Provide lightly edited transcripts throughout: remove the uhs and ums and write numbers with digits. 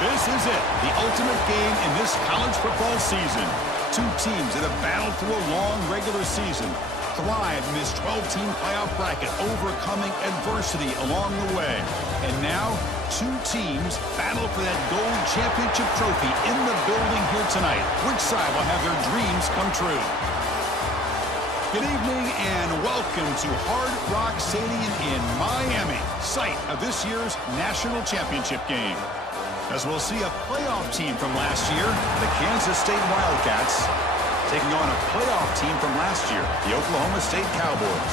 This is it, the ultimate game in this college football season. Two teams that have battled through a long regular season, thrived in this 12-team playoff bracket, overcoming adversity along the way. And now, two teams battle for that gold championship trophy in the building here tonight. Which side will have their dreams come true? Good evening and welcome to Hard Rock Stadium in Miami, site of this year's national championship game. As we'll see a playoff team from last year, the Kansas State Wildcats, taking on a playoff team from last year, the Oklahoma State Cowboys.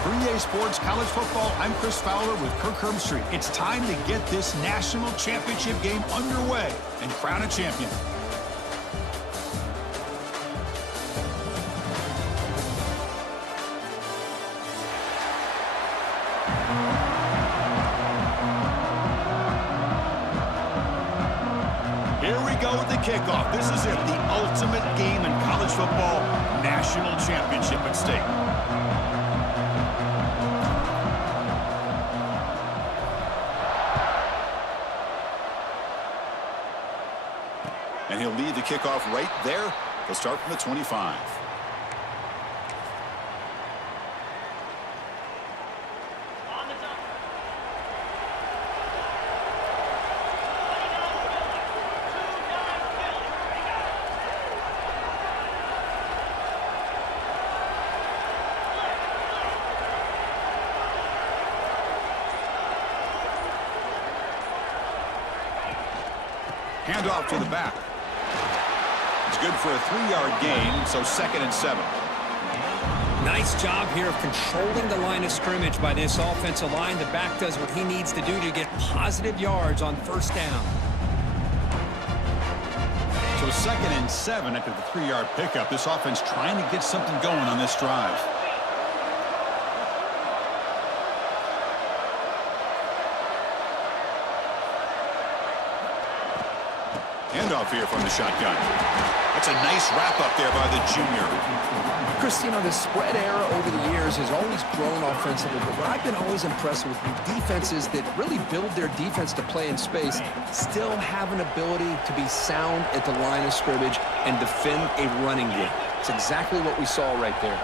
For EA Sports College Football, I'm Chris Fowler with Kirk Herbstreit. It's time to get this national championship game underway and crown a champion. Kickoff. This is it, the ultimate game in college football, national championship at stake. And he'll lead the kickoff right there. He'll start from the 25. Handoff to the back. It's good for a 3-yard gain, so 2nd and 7. Nice job here of controlling the line of scrimmage by this offensive line. The back does what he needs to do to get positive yards on first down. So 2nd and 7 after the 3-yard pickup. This offense trying to get something going on this drive. Handoff here from the shotgun. That's a nice wrap up there by the junior. Chris, you know, the spread era over the years has always grown offensively, but what I've been always impressed with defenses that really build their defense to play in space still have an ability to be sound at the line of scrimmage and defend a running game. It's exactly what we saw right there.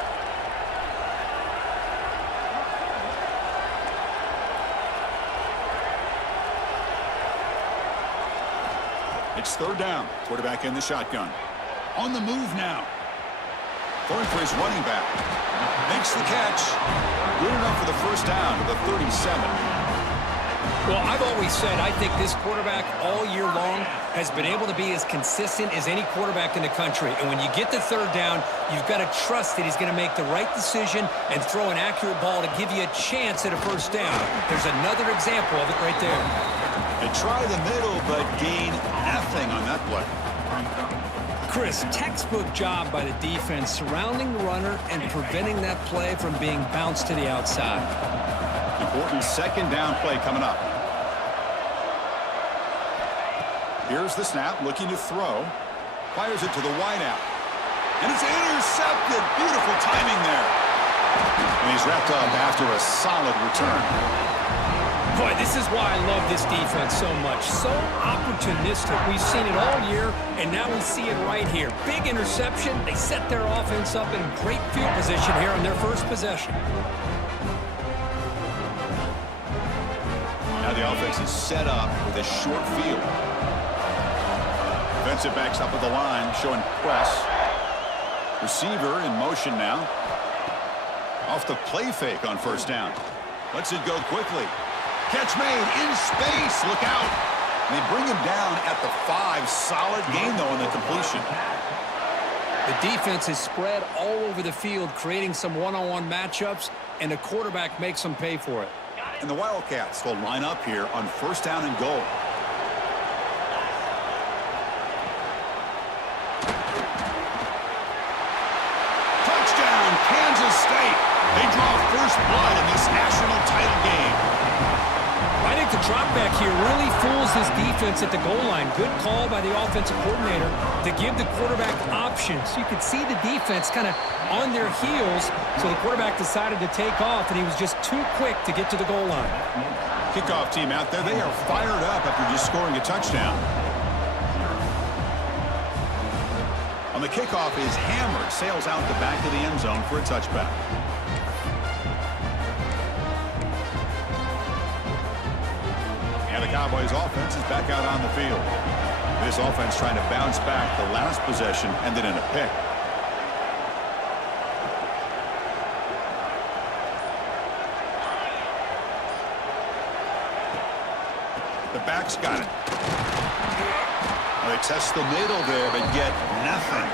It's 3rd down. Quarterback in the shotgun. On the move now. Going for his running back. Makes the catch. Good enough for the first down to the 37. Well, I've always said I think this quarterback all year long has been able to be as consistent as any quarterback in the country. And when you get the 3rd down, you've got to trust that he's going to make the right decision and throw an accurate ball to give you a chance at a first down. There's another example of it right there. They try the middle, but gain nothing on that play. Chris, textbook job by the defense surrounding the runner and preventing that play from being bounced to the outside. Important 2nd down play coming up. Here's the snap, looking to throw. Fires it to the wideout. And it's intercepted. Beautiful timing there. And he's wrapped up after a solid return. Boy, this is why I love this defense so much. So opportunistic. We've seen it all year, and now we see it right here. Big interception. They set their offense up in great field position here on their first possession. Now the offense is set up with a short field. Defensive backs up at the line, showing press. Receiver in motion now. Off the play fake on first down. Lets it go quickly. Catch made in space. Look out. And they bring him down at the 5. Solid gain, though, on the completion. The defense is spread all over the field, creating some one-on-one matchups, and the quarterback makes them pay for it. And the Wildcats will line up here on first down and goal. drop back here really fools this defense at the goal line. Good call by the offensive coordinator to give the quarterback options. You could see the defense kind of on their heels, so the quarterback decided to take off, and he was just too quick to get to the goal line. Kickoff team out there. They are fired up after just scoring a touchdown. On the kickoff is hammered, sails out the back of the end zone for a touchback. And the Cowboys offense is back out on the field. This offense trying to bounce back. The last possession ended in a pick. The back's got it. Well, they test the middle there, but get nothing.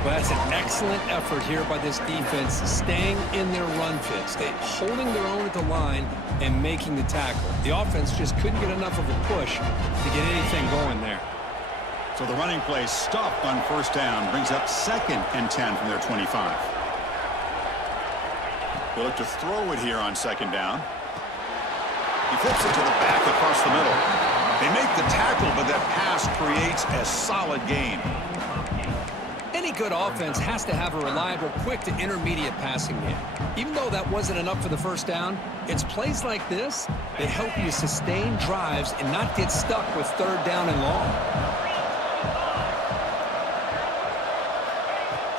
Well, that's an excellent effort here by this defense, staying in their run fits. They holding their own at the line and making the tackle. The offense just couldn't get enough of a push to get anything going there. So the running play stopped on first down, brings up 2nd and 10 from their 25. They look to throw it here on 2nd down. He flips it to the back across the middle. They make the tackle, but that pass creates a solid gain. Any good offense has to have a reliable, quick to intermediate passing game. Even though that wasn't enough for the first down, it's plays like this that help you sustain drives and not get stuck with 3rd down and long.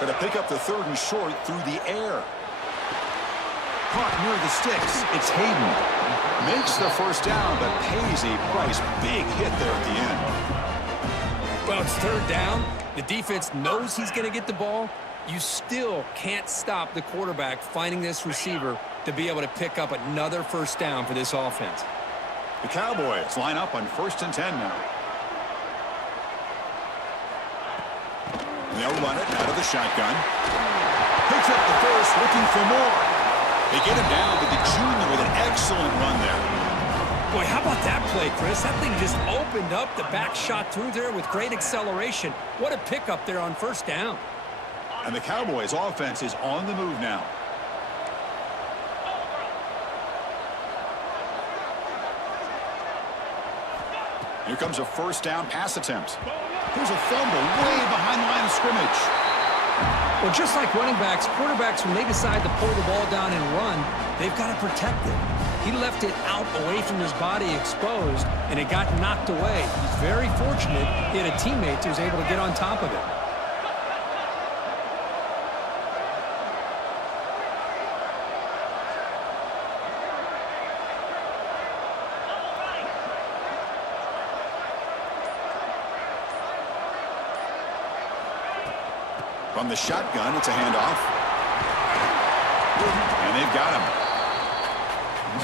Going to pick up the 3rd and short through the air. Caught near the sticks. It's Hayden. Makes the first down, but pays a price. Big hit there at the end. Well, it's 3rd down. The defense knows he's going to get the ball. You still can't stop the quarterback finding this receiver to be able to pick up another first down for this offense. The Cowboys line up on 1st and 10 now. They'll run it out of the shotgun. Picks up the first, looking for more. They get him down to the junior with an excellent run there. Boy, how about that play, Chris? That thing just opened up. The back shot through there with great acceleration. What a pickup there on first down. And the Cowboys offense is on the move now. Here comes a first down pass attempt. Here's a fumble way behind the line of scrimmage. Well, just like running backs, quarterbacks, when they decide to pull the ball down and run, they've got to protect it. He left it out away from his body exposed, and it got knocked away. He's very fortunate he had a teammate who was able to get on top of it. From the shotgun, it's a handoff. And they've got him.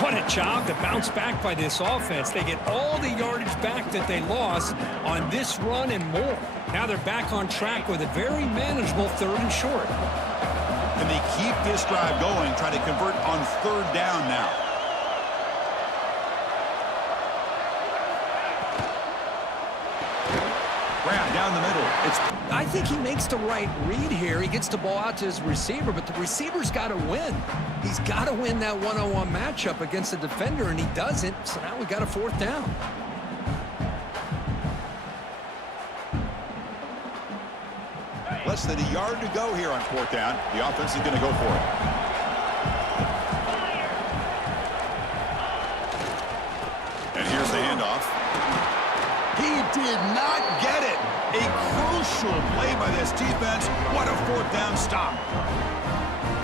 What a job to bounce back by this offense. They get all the yardage back that they lost on this run and more. Now they're back on track with a very manageable 3rd and short. And they keep this drive going, try to convert on 3rd down now. Grab down the middle. I think he makes the right read here. He gets the ball out to his receiver, but the receiver's got to win. He's got to win that one-on-one matchup against the defender, and he doesn't. So now we got a 4th down. Less than a yard to go here on 4th down. The offense is going to go for it. And here's the handoff. He did not get it. A crucial play by this defense. What a 4th down stop.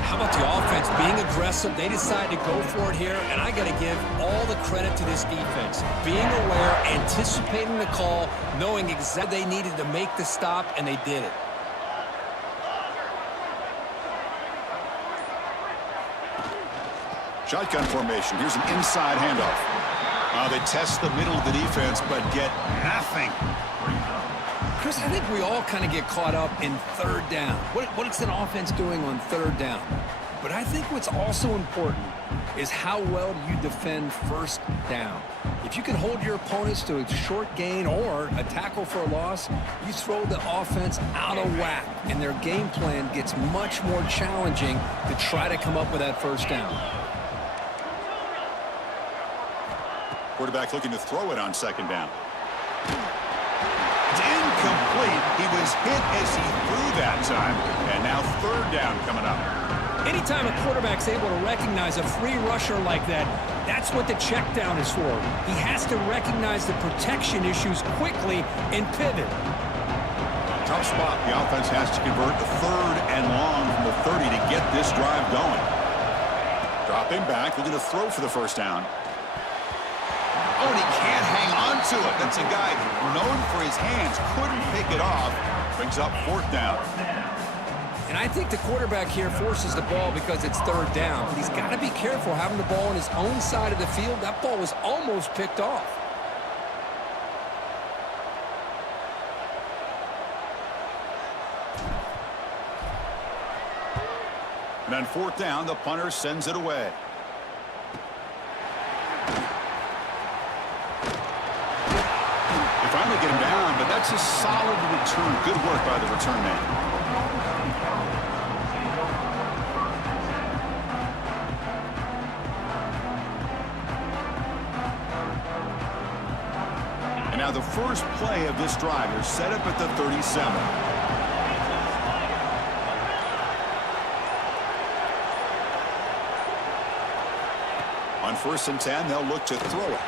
How about the offense being aggressive? They decide to go for it here, and I got to give all the credit to this defense. Being aware, anticipating the call, knowing exactly they needed to make the stop, and they did it. Shotgun formation. Here's an inside handoff. They test the middle of the defense, but get nothing. Chris, I think we all kind of get caught up in 3rd down. What is an offense doing on 3rd down? But I think what's also important is how well do you defend 1st down. If you can hold your opponents to a short gain or a tackle for a loss, you throw the offense out of whack, and their game plan gets much more challenging to try to come up with that 1st down. Quarterback looking to throw it on second down. It's incomplete. He was hit as he threw that time. And now third down coming up. Anytime a quarterback's able to recognize a free rusher like that, that's what the check down is for. He has to recognize the protection issues quickly and pivot. Tough spot. The offense has to convert the third and long from the 30 to get this drive going. Dropping back, looking to throw for the first down. Oh, and he can't hang on to it. That's a guy known for his hands. Couldn't pick it off. Brings up fourth down. And I think the quarterback here forces the ball because it's third down. But he's got to be careful having the ball on his own side of the field. That ball was almost picked off. And on fourth down, the punter sends it away. They finally get him down, but that's a solid return. Good work by the return man. And now the first play of this drive is set up at the 37. On 1st and 10, they'll look to throw it.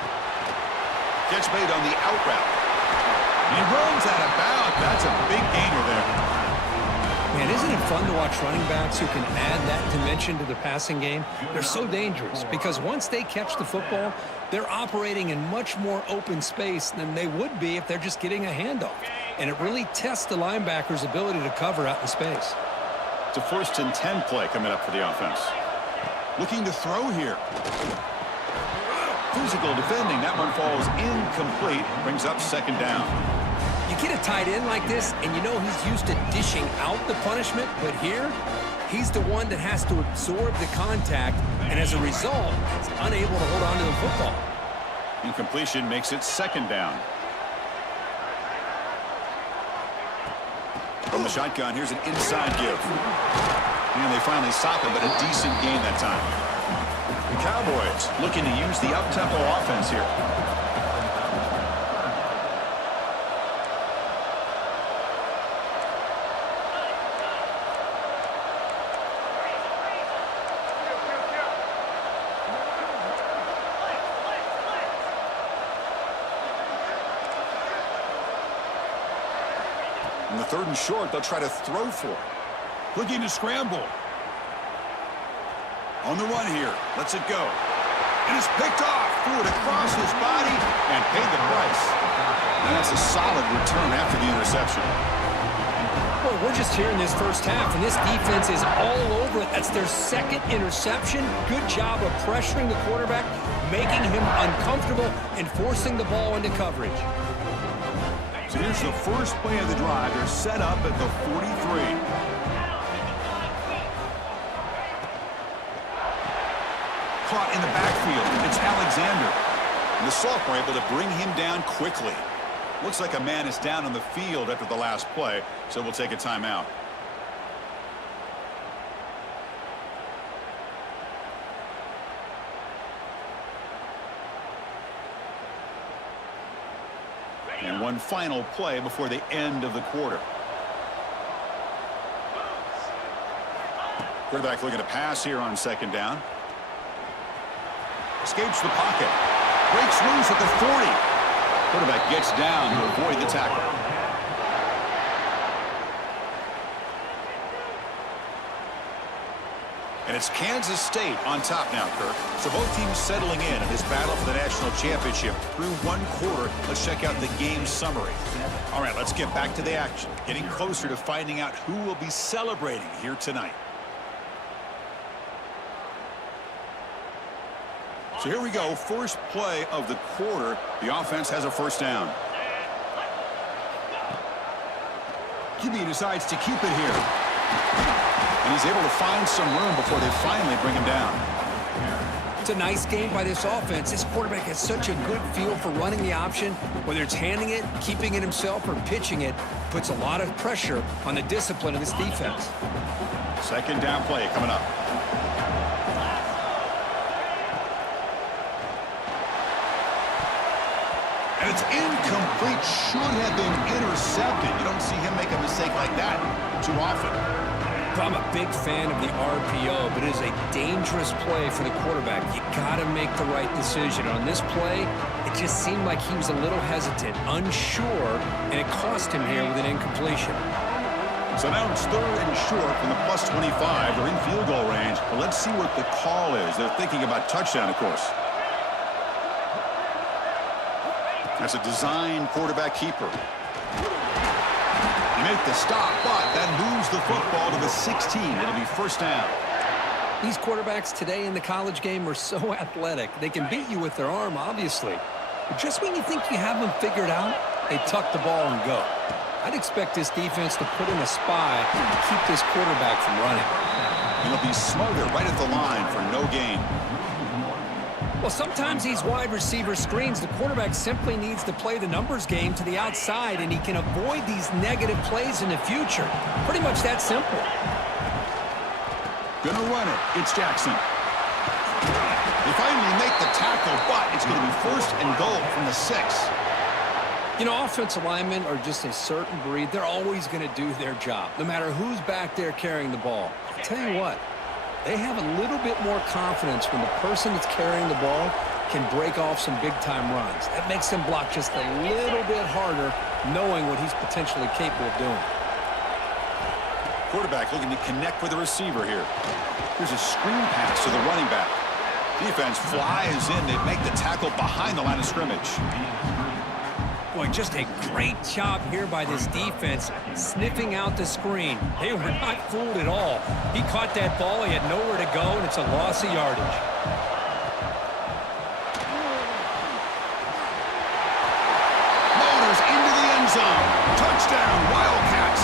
Catch made on the out route. He runs out of bounds. That's a big gainer there. Man, isn't it fun to watch running backs who can add that dimension to the passing game? They're so dangerous because once they catch the football, they're operating in much more open space than they would be if they're just getting a handoff. And it really tests the linebacker's ability to cover out in space. It's a 1st and 10 play coming up for the offense. Looking to throw here. Physical defending. That one falls incomplete. Brings up second down. You get a tight end like this, and you know he's used to dishing out the punishment, but here, he's the one that has to absorb the contact, and as a result, is unable to hold on to the football. Incompletion makes it second down. From the shotgun, here's an inside give. And they finally stop him, but a decent gain that time. The Cowboys looking to use the up-tempo offense here. In the 3rd and short, they'll try to throw for it. Looking to scramble. On the run here. Lets it go. And it's picked off. Threw it across his body and paid the price. And that's a solid return after the interception. Well, we're just here in this first half, and this defense is all over it. That's their second interception. Good job of pressuring the quarterback, making him uncomfortable, and forcing the ball into coverage. So here's the first play of the drive. They're set up at the 43. Caught in the backfield. It's Alexander. And the sophomore able to bring him down quickly. Looks like a man is down on the field after the last play, so we'll take a timeout. And one final play before the end of the quarter. Quarterback looking to pass here on second down. Escapes the pocket. Breaks loose at the 40. Quarterback gets down to avoid the tackle. And it's Kansas State on top now, Kirk. So both teams settling in this battle for the national championship through one quarter. Let's check out the game summary. All right, let's get back to the action. Getting closer to finding out who will be celebrating here tonight. So here we go, first play of the quarter. The offense has a first down. QB decides to keep it here. And he's able to find some room before they finally bring him down. It's a nice game by this offense. This quarterback has such a good feel for running the option. Whether it's handing it, keeping it himself, or pitching it, puts a lot of pressure on the discipline of this defense. Second down play coming up. It's incomplete. Should have been intercepted. You don't see him make a mistake like that too often. I'm a big fan of the RPO, but it is a dangerous play for the quarterback. You got to make the right decision. On this play, it just seemed like he was a little hesitant, unsure, and it cost him here with an incompletion. So now it's 3rd and short from the plus 25. They're in field goal range, but let's see what the call is. They're thinking about touchdown, of course. That's a design quarterback keeper. You make the stop, but that moves the football to the 16. It'll be first down. These quarterbacks today in the college game are so athletic. They can beat you with their arm, obviously. But just when you think you have them figured out, they tuck the ball and go. I'd expect this defense to put in a spy to keep this quarterback from running. It'll be Smothered right at the line for no gain. Well, sometimes these wide receiver screens, the quarterback simply needs to play the numbers game to the outside, and he can avoid these negative plays in the future. Pretty much that simple. Gonna run it. It's Jackson. They finally make the tackle, but it's going to be 1st and goal from the 6. You know, offensive linemen are just a certain breed. They're always going to do their job, no matter who's back there carrying the ball. I'll tell you what, they have a little bit more confidence when the person that's carrying the ball can break off some big-time runs. That makes them block just a little bit harder, knowing what he's potentially capable of doing. Quarterback looking to connect with the receiver here. Here's a screen pass to the running back. Defense flies in. They make the tackle behind the line of scrimmage. Boy, just a great job here by this defense, sniffing out the screen. They were not fooled at all. He caught that ball, he had nowhere to go, and it's a loss of yardage. Motors into the end zone. Touchdown, Wildcats.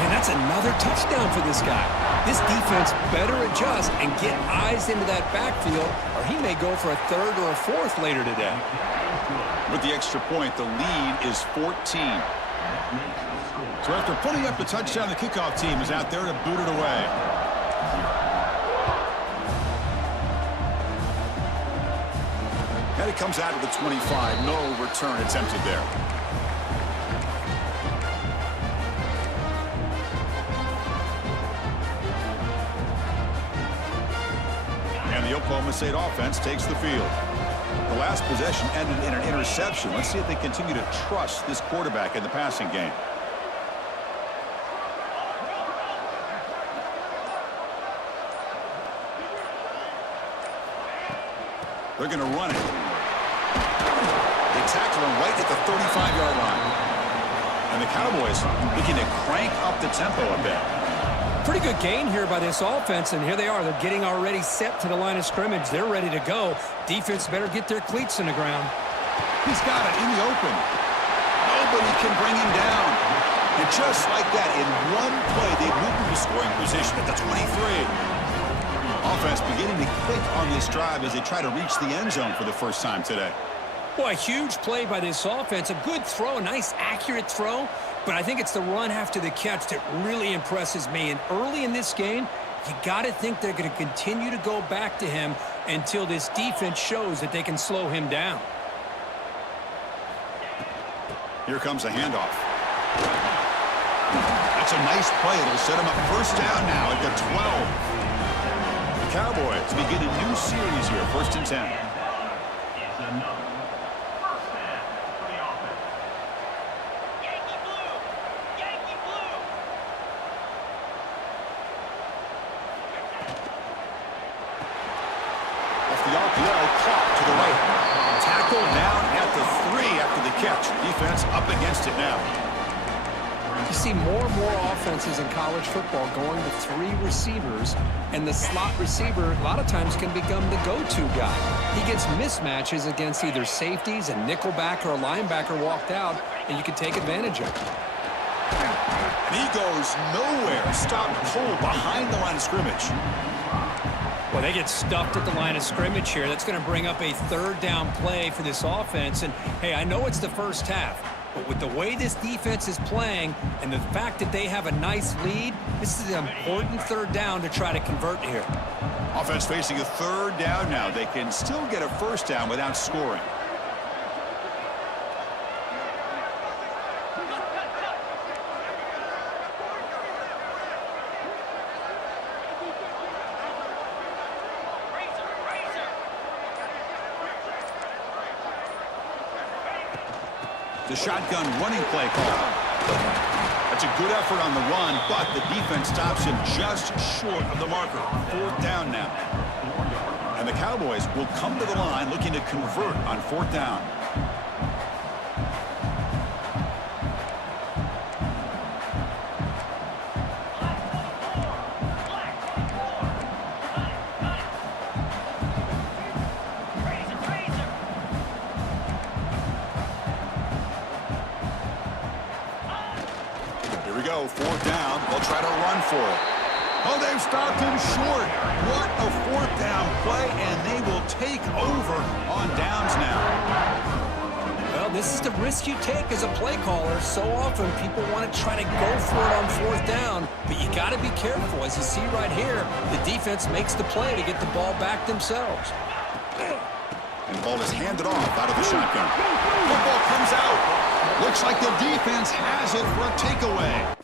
And that's another touchdown for this guy. This defense better adjust and get eyes into that backfield, or he may go for a 3rd or a 4th later today. With the extra point, the lead is 14. So after putting up the touchdown, the kickoff team is out there to boot it away. And it comes out of the 25. No return attempted there. And the Oklahoma State offense takes the field. The last possession ended in an interception. Let's see if they continue to trust this quarterback in the passing game. They're going to run it. They tackle him right at the 35-yard line. And the Cowboys looking to crank up the tempo a bit. Pretty good gain here by this offense, and here they are. They're getting already set to the line of scrimmage. They're ready to go. Defense better get their cleats in the ground. He's got it in the open. Nobody can bring him down. And just like that, in one play, they moved into scoring position at the 23. Offense beginning to click on this drive as they try to reach the end zone for the first time today. Boy, a huge play by this offense. A good throw, a nice, accurate throw. But I think it's the run after the catch that really impresses me. And early in this game, you got to think they're going to continue to go back to him until this defense shows that they can slow him down. Here comes a handoff. That's a nice play. It'll set him up first down now at the 12. The Cowboys begin a new series here, 1st and 10. The RPO caught to the right. Tackle down at the 3 after the catch. Defense up against it now. You see more and more offenses in college football going to 3 receivers, and the slot receiver a lot of times can become the go-to guy. He gets mismatches against either safeties, a nickelback, or a linebacker walked out, and you can take advantage of it. And he goes nowhere. Stopped cold behind the line of scrimmage. Well, they get stuffed at the line of scrimmage here. That's going to bring up a 3rd down play for this offense. And, hey, I know it's the first half, but with the way this defense is playing and the fact that they have a nice lead, this is an important 3rd down to try to convert here. Offense facing a 3rd down now. They can still get a 1st down without scoring. the shotgun running play call. That's a good effort on the run, but the defense stops him just short of the marker. 4th down now. And the Cowboys will come to the line looking to convert on 4th down. Here we go, 4th down. They'll try to run for it. Oh, they've stopped him short. What a 4th down play, and they will take over on downs now. Well, this is the risk you take as a play caller. So often people want to try to go for it on 4th down, but you got to be careful. As you see right here, the defense makes the play to get the ball back themselves. And the ball is handed off out of the shotgun. Football comes out. Looks like the defense has it for a takeaway.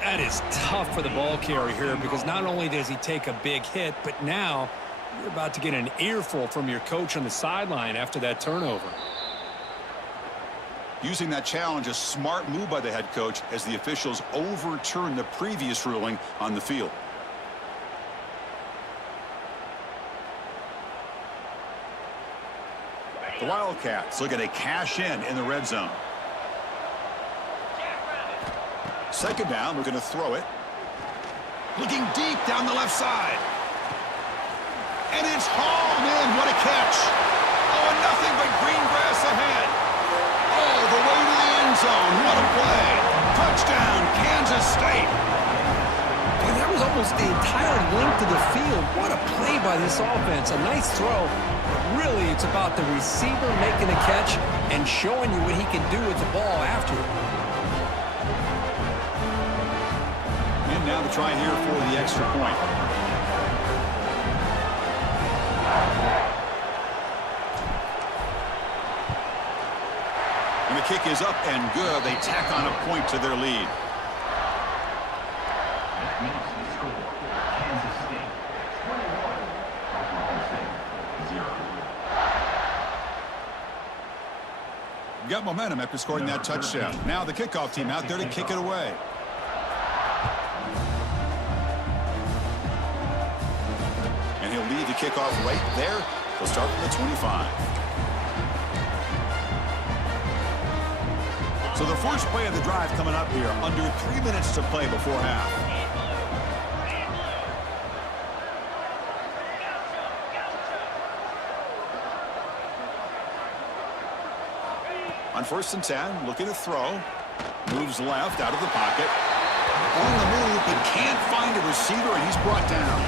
That is tough for the ball carrier here, because not only does he take a big hit, but now you're about to get an earful from your coach on the sideline after that turnover. Using that challenge, a smart move by the head coach as the officials overturn the previous ruling on the field. The Wildcats looking to cash in the red zone. 2nd down, we're going to throw it. Looking deep down the left side. And it's hauled in. What a catch. Oh, and nothing but green grass ahead. All the way to the end zone. What a play. Touchdown, Kansas State. Boy, that was almost the entire length of the field. What a play by this offense. A nice throw. But really, it's about the receiver making the catch and showing you what he can do with the ball after it. And now to try here for the extra point. And the kick is up and good. They tack on a point to their lead. Got momentum after scoring that touchdown. Now the kickoff team out there to kick it away. And he'll lead the kickoff right there. He'll start from the 25. So the first play of the drive coming up here. Under 3 minutes to play before half. On 1st and 10, looking to throw. Moves left out of the pocket. On the move, but can't find a receiver, and he's brought down.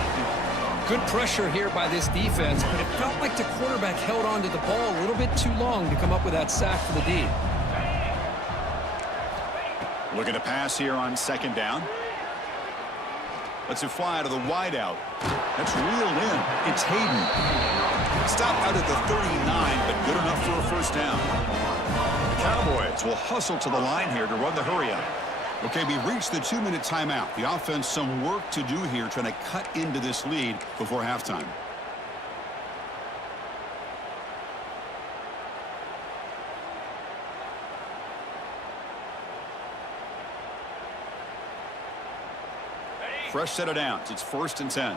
Good pressure here by this defense, but it felt like the quarterback held on to the ball a little bit too long to come up with that sack for the D. Looking to pass here on 2nd down. Lets it fly to the wideout. That's reeled in. It's Hayden. Stopped out at the 39, but good enough for a 1st down. The Cowboys will hustle to the line here to run the hurry-up. Okay, we reached the 2-minute timeout. The offense some work to do here, trying to cut into this lead before halftime. Fresh set of downs. It's 1st and 10.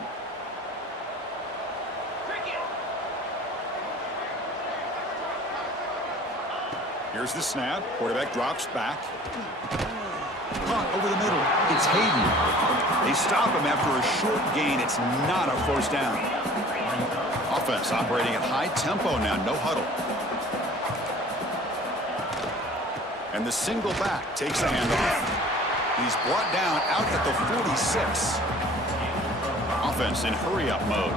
Here's the snap. Quarterback drops back. Caught over the middle. It's Hayden. They stop him after a short gain. It's not a 1st down. Offense operating at high tempo now. No huddle. And the single back takes the handoff. He's brought down out at the 46. Offense in hurry-up mode.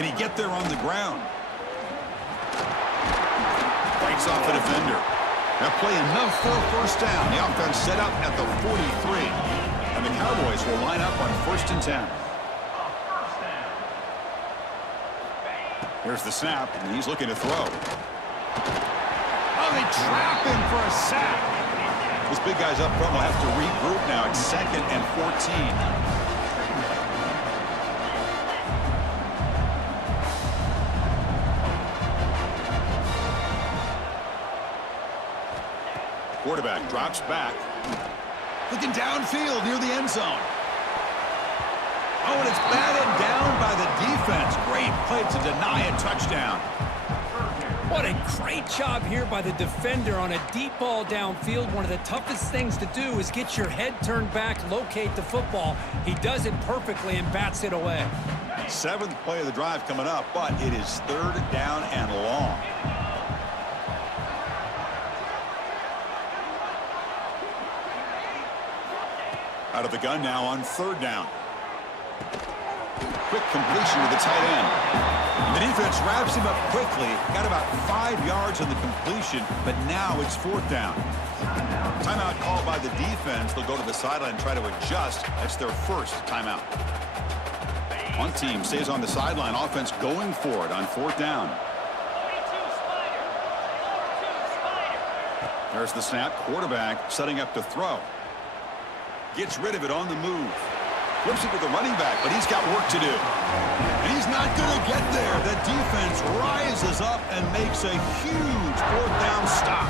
Can he get there on the ground? Fights off the defender. That play enough for a 1st down. The offense set up at the 43. And the Cowboys will line up on 1st and 10. Here's the snap, and he's looking to throw. Oh, they trap him for a sack. Those big guys up front will have to regroup now. It's 2nd and 14. Quarterback drops back. Looking downfield near the end zone. Oh, and it's batted down by the defense. Great play to deny a touchdown. What a great job here by the defender on a deep ball downfield. One of the toughest things to do is get your head turned back, locate the football. He does it perfectly and bats it away. 7th play of the drive coming up, but it is 3rd down and long. Out of the gun now on 3rd down. Quick completion to the tight end. The defense wraps him up quickly. Got about 5 yards on the completion, but now it's 4th down. Timeout called by the defense. They'll go to the sideline and try to adjust. That's their first timeout. One team stays on the sideline. Offense going for it on 4th down. There's the snap. Quarterback setting up to throw. Gets rid of it on the move. Flips it to the running back, but he's got work to do. And he's not going to get there. The defense rises up and makes a huge 4th down stop.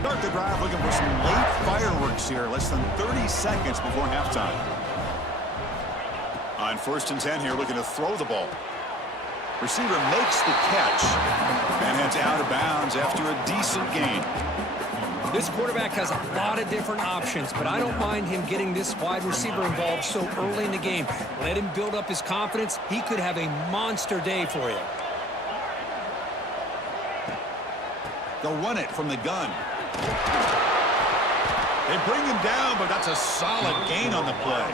Start the drive looking for some late fireworks here. Less than 30 seconds before halftime. On 1st and 10 here, looking to throw the ball. Receiver makes the catch and heads out of bounds after a decent gain. This quarterback has a lot of different options, but I don't mind him getting this wide receiver involved so early in the game. Let him build up his confidence. He could have a monster day for you. They'll run it from the gun. They bring him down, but that's a solid gain on the play.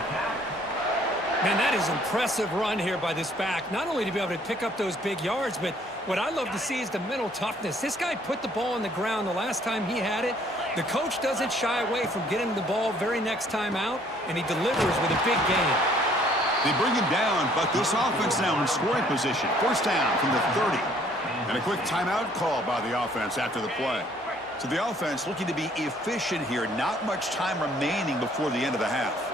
Man, that is an impressive run here by this back. Not only to be able to pick up those big yards, but what I love to see is the mental toughness. This guy put the ball on the ground the last time he had it. The coach doesn't shy away from getting the ball very next time out, and he delivers with a big gain. They bring him down, but this offense now in scoring position. 1st down from the 30. And a quick timeout call by the offense after the play. So the offense looking to be efficient here. Not much time remaining before the end of the half.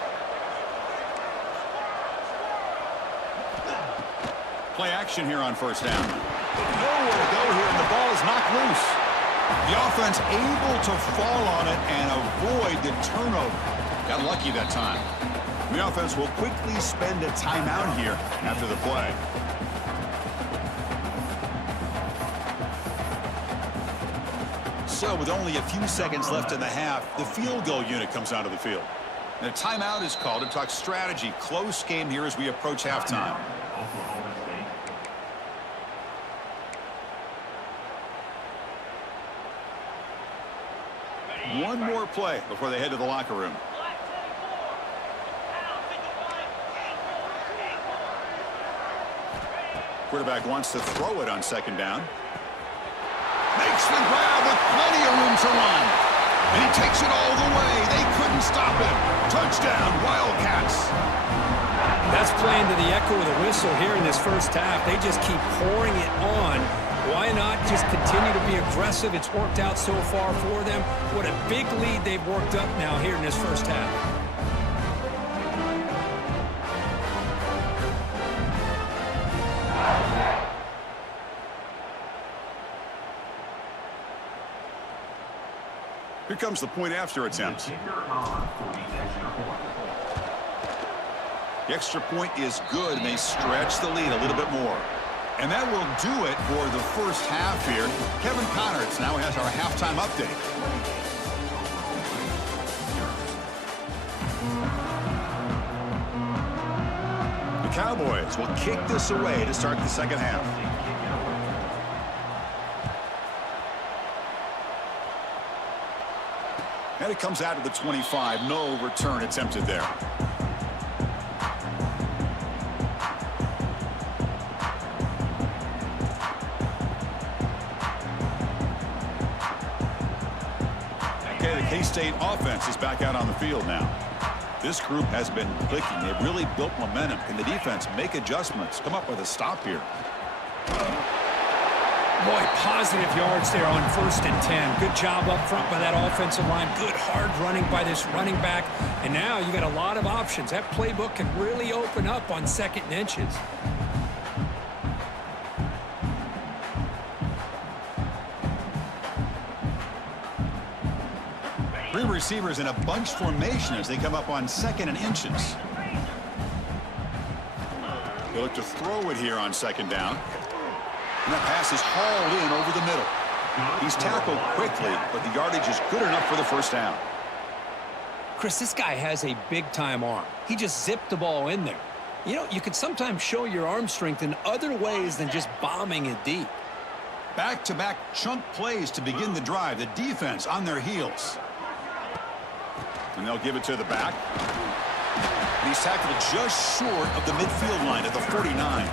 Play action here on 1st down. Nowhere to go here, and the ball is knocked loose. The offense able to fall on it and avoid the turnover. Got lucky that time. The offense will quickly spend a timeout here after the play. So with only a few seconds left in the half, the field goal unit comes out of the field. And a timeout is called to talk strategy. Close game here as we approach halftime. One more play before they head to the locker room. Quarterback wants to throw it on 2nd down. Makes the grab with plenty of room to run. And he takes it all the way. They couldn't stop him. Touchdown, Wildcats. That's playing to the echo of the whistle here in this first half. They just keep pouring it on. Why not just continue to be aggressive? It's worked out so far for them. What a big lead they've worked up now here in this first half. Here comes the point after attempt. The extra point is good, and they stretch the lead a little bit more. And that will do it for the first half here. Kevin Connerts now has our halftime update. The Cowboys will kick this away to start the second half. And it comes out to the 25. No return attempted there. Okay, the K-State offense is back out on the field now. This group has been clicking. They've really built momentum. Can the defense make adjustments? Come up with a stop here. Boy, positive yards there on 1st and 10. Good job up front by that offensive line. Good hard running by this running back. And now you got a lot of options. That playbook can really open up on 2nd and inches. Three receivers in a bunch formation as they come up on 2nd and inches. They look to throw it here on 2nd down. And that pass is hauled in over the middle. He's tackled quickly, but the yardage is good enough for the 1st down. Chris, this guy has a big-time arm. He just zipped the ball in there. You know, you can sometimes show your arm strength in other ways than just bombing it deep. Back-to-back chunk plays to begin the drive. The defense on their heels. And they'll give it to the back. And he's tackled just short of the midfield line at the 49.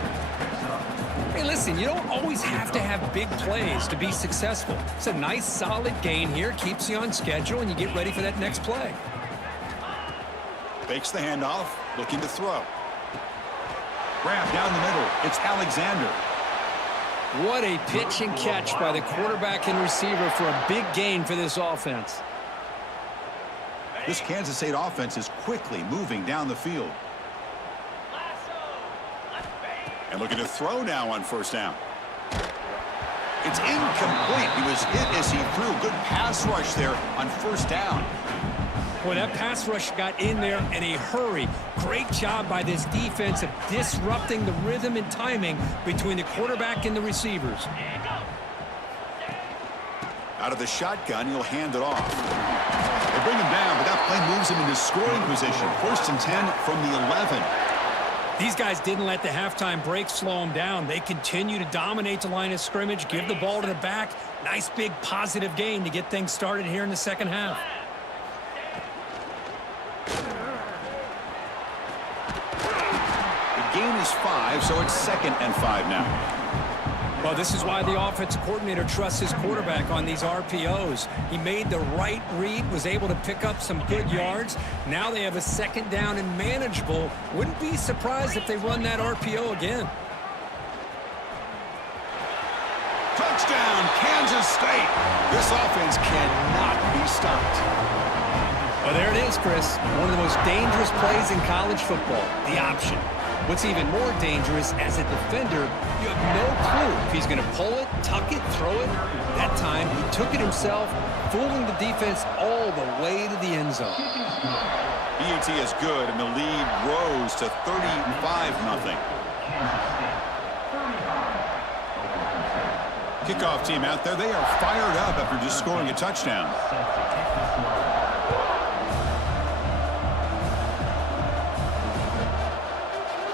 Hey, listen, you don't always have to have big plays to be successful. It's a nice, solid gain here. Keeps you on schedule, and you get ready for that next play. Fakes the handoff, looking to throw. Grab down the middle. It's Alexander. What a pitch and catch by the quarterback and receiver for a big gain for this offense. This Kansas State offense is quickly moving down the field. And looking to throw now on 1st down. It's incomplete. He was hit as he threw. Good pass rush there on 1st down. Boy, that pass rush got in there in a hurry. Great job by this defense of disrupting the rhythm and timing between the quarterback and the receivers. Out of the shotgun, he'll hand it off. They bring him down, but that play moves him into scoring position. 1st and 10 from the 11. These guys didn't let the halftime break slow them down. They continue to dominate the line of scrimmage, give the ball to the back. Nice big positive gain to get things started here in the 2nd half. The gain is 5, so it's 2nd and 5 now. Well, this is why the offensive coordinator trusts his quarterback on these RPOs. He made the right read, was able to pick up some good yards. Now they have a 2nd down and manageable. Wouldn't be surprised if they run that RPO again. Touchdown, Kansas State. This offense cannot be stopped. Well, there it is, Chris. One of the most dangerous plays in college football, the option. What's even more dangerous, as a defender, you have no clue if he's going to pull it, tuck it, throw it. That time, he took it himself, fooling the defense all the way to the end zone. BAT is good, and the lead grows to 35-0. Kickoff team out there. They are fired up after just scoring a touchdown.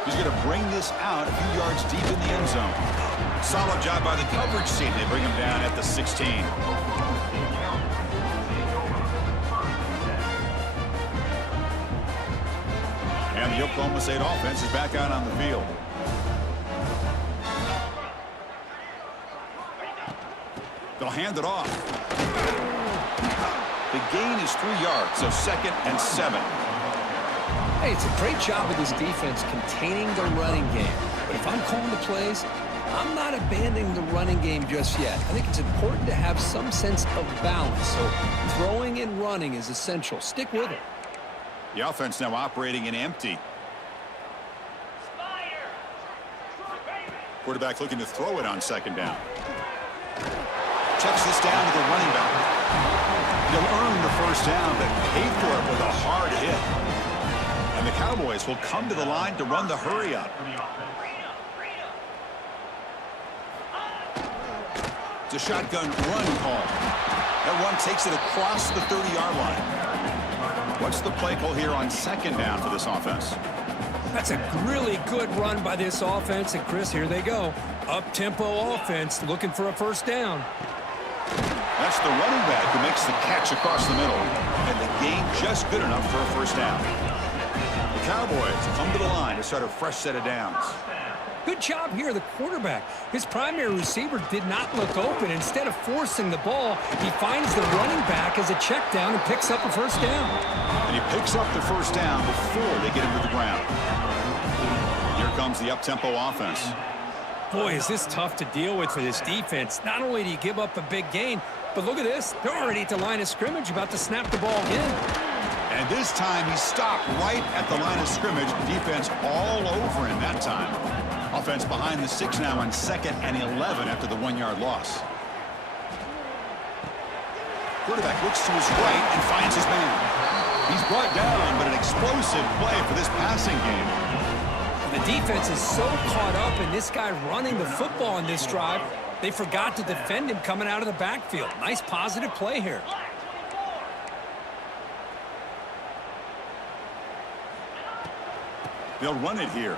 He's going to bring this out a few yards deep in the end zone. Solid job by the coverage team. They bring him down at the 16. And the Oklahoma State offense is back out on the field. They'll hand it off. The gain is 3 yards, so 2nd and 7. Hey, it's a great job of this defense containing the running game. But if I'm calling the plays, I'm not abandoning the running game just yet. I think it's important to have some sense of balance. So throwing and running is essential. Stick with it. The offense now operating in empty. Quarterback looking to throw it on 2nd down. Checks this down to the running back. He'll earn the 1st down, but pay for it with a hard hit. And the Cowboys will come to the line to run the hurry up. It's a shotgun run call. That run takes it across the 30-yard line. What's the play call here on 2nd down for this offense? That's a really good run by this offense. And, Chris, here they go. Up-tempo offense looking for a 1st down. That's the running back who makes the catch across the middle. And the gain just good enough for a 1st down. The Cowboys come to the line to start a fresh set of downs. Good job here, the quarterback. His primary receiver did not look open. Instead of forcing the ball, he finds the running back as a check down and picks up a first down. And he picks up the first down before they get him to the ground. Here comes the up-tempo offense. Boy, is this tough to deal with for this defense. Not only do you give up a big gain, but look at this. They're already at the line of scrimmage about to snap the ball in. And this time he stopped right at the line of scrimmage. Defense all over him that time. Offense behind the 6 now on 2nd and 11 after the 1-yard loss. Quarterback looks to his right and finds his man. He's brought down, but an explosive play for this passing game. The defense is so caught up in this guy running the football in this drive, they forgot to defend him coming out of the backfield. Nice positive play here. They'll run it here.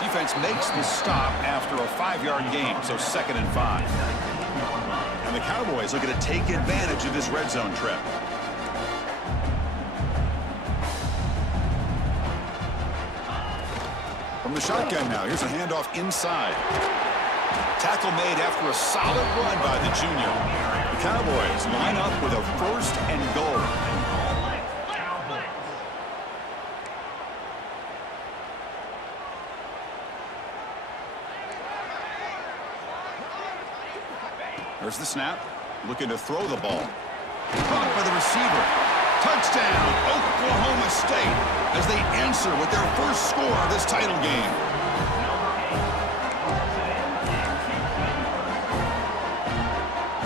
Defense makes the stop after a 5-yard gain, so 2nd and 5. And the Cowboys looking to take advantage of this red zone trip. From the shotgun now, here's a handoff inside. Tackle made after a solid run by the junior. The Cowboys line up with a 1st and goal. There's the snap. Looking to throw the ball. Caught by the receiver. Touchdown, Oklahoma State, as they answer with their first score of this title game.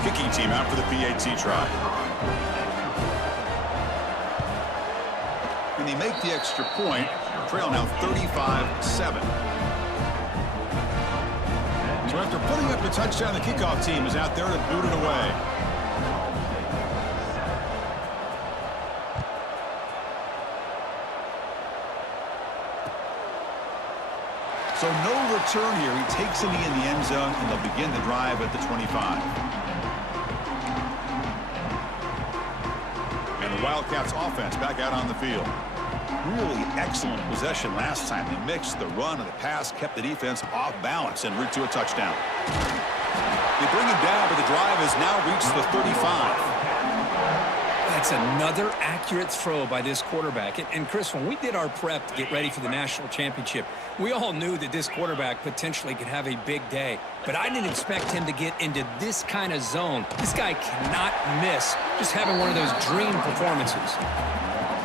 Kicking team out for the PAT try. And they make the extra point. Trail now 35-7. So after putting up the touchdown, the kickoff team is out there to boot it away. So no return here. He takes it in the end zone, and they'll begin the drive at the 25. And the Wildcats offense back out on the field. Really excellent possession last time. They mixed the run and the pass, kept the defense off balance en route to a touchdown. They bring him down, but the drive has now reached the 35. That's another accurate throw by this quarterback. And Chris, when we did our prep to get ready for the national championship, we all knew that this quarterback potentially could have a big day. But I didn't expect him to get into this kind of zone. This guy cannot miss just having one of those dream performances.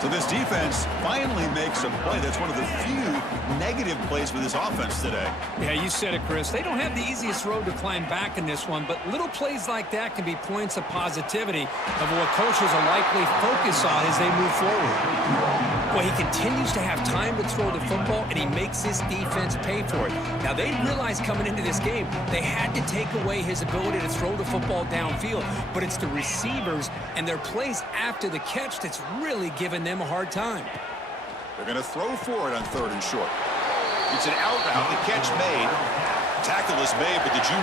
So this defense finally makes a play. That's one of the few negative plays for this offense today. Yeah, you said it, Chris. They don't have the easiest road to climb back in this one, but little plays like that can be points of positivity of what coaches will likely focus on as they move forward. Well, he continues to have time to throw the football, and he makes this defense pay for it. Now, they realized coming into this game they had to take away his ability to throw the football downfield, but it's the receivers and their plays after the catch that's really giving them a hard time. They're going to throw for it on 3rd and short. It's an out route. The catch made. Tackle is made, but the junior